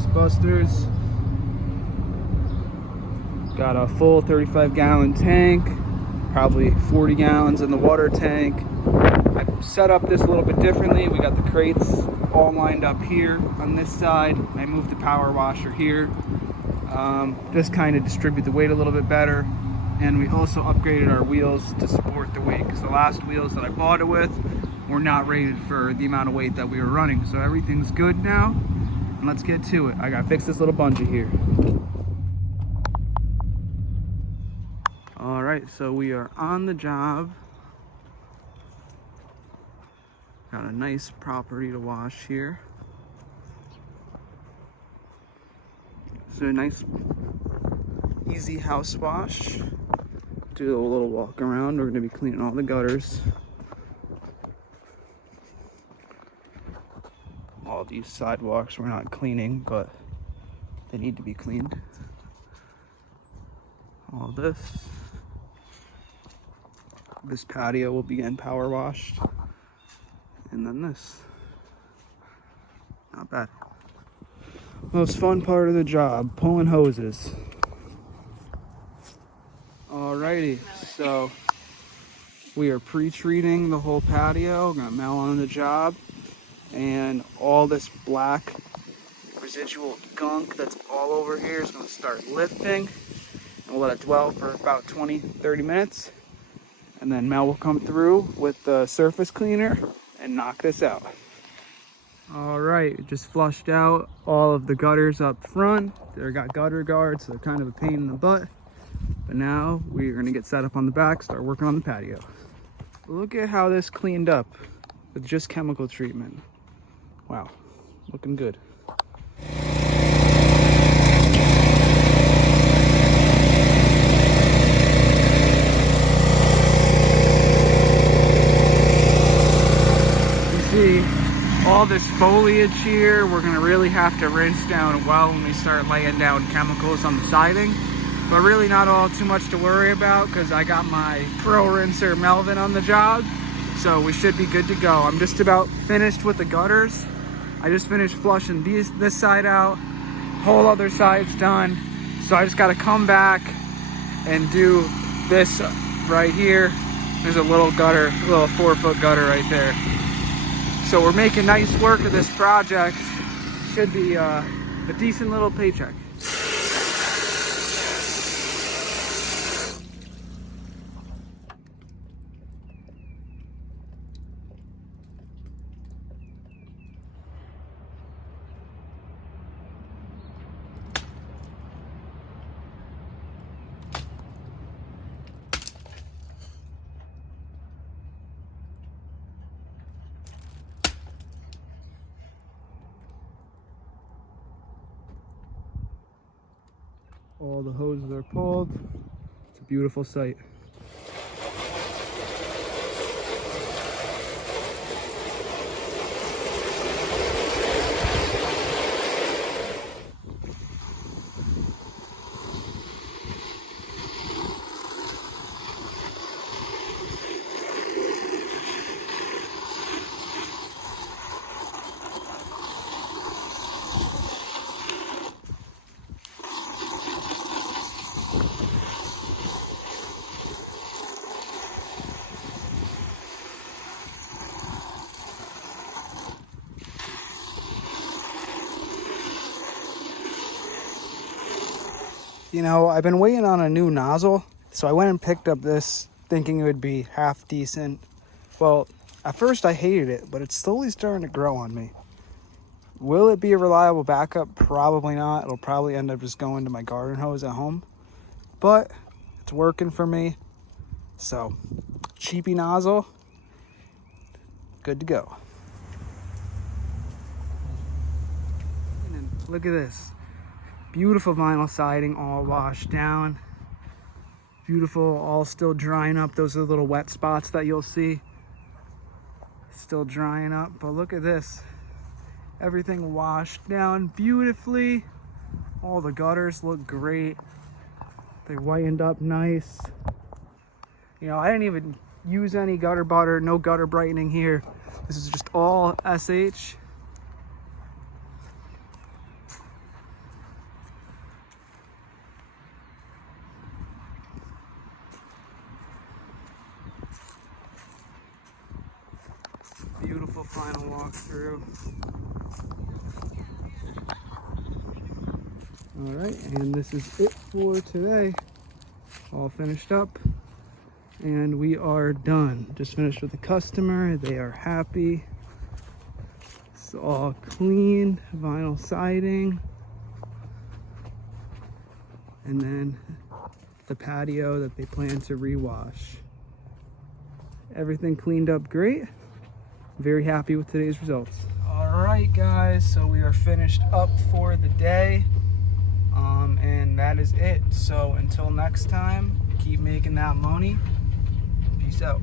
grease busters. Got a full 35-gallon tank, probably 40 gallons in the water tank. I set up this a little bit differently. We got the crates all lined up here on this side. I moved the power washer here. Just kind of distribute the weight a little bit better. And we also upgraded our wheels to support the weight, because the last wheels that I bought it with were not rated for the amount of weight that we were running. So everything's good now, and let's get to it. I gotta fix this little bungee here. All right, so we are on the job. Got a nice property to wash here. So a nice, easy house wash. Do a little walk around. We're gonna be cleaning all the gutters. All these sidewalks we're not cleaning, but they need to be cleaned. All this. This patio will be getting power washed. And then this. Not bad. Most fun part of the job, pulling hoses. Alrighty, so we are pre-treating the whole patio. Gonna mail on the job, and all this black residual gunk that's all over here is gonna start lifting, and we'll let it dwell for about 20-30 minutes, and then Mel will come through with the surface cleaner and knock this out. All right, just flushed out all of the gutters up front. They got gutter guards, so they're kind of a pain in the butt. But now we're gonna get set up on the back, start working on the patio. Look at how this cleaned up with just chemical treatment. Wow, looking good. You see all this foliage here, we're gonna really have to rinse down well when we start laying down chemicals on the siding. But really not all too much to worry about, because I got my pro rinser Melvin on the job, so we should be good to go. I'm just about finished with the gutters. I just finished flushing this side out, whole other side's done. So I just got to come back and do this right here. There's a little gutter, a little 4-foot gutter right there. So we're making nice work of this project. Should be a decent little paycheck. All the hoses are pulled. It's a beautiful sight. You know, I've been waiting on a new nozzle, so I went and picked up this thinking it would be half decent. Well, at first I hated it, but it's slowly starting to grow on me. Will it be a reliable backup? Probably not. It'll probably end up just going to my garden hose at home, but it's working for me. So, cheapy nozzle, good to go. And look at this. Beautiful vinyl siding, all washed down. Beautiful, all still drying up. Those are the little wet spots that you'll see. Still drying up, but look at this. Everything washed down beautifully. All the gutters look great. They whitened up nice. You know, I didn't even use any gutter butter, no gutter brightening here. This is just all SH. beautiful final walkthrough. All right, and this is it for today. All finished up, and we are done. Just finished with the customer. They are happy. It's all clean, vinyl siding, and then the patio that they plan to rewash. Everything cleaned up great. Very happy with today's results. All right, guys, so we are finished up for the day, and that is it. So until next time, keep making that money. Peace out.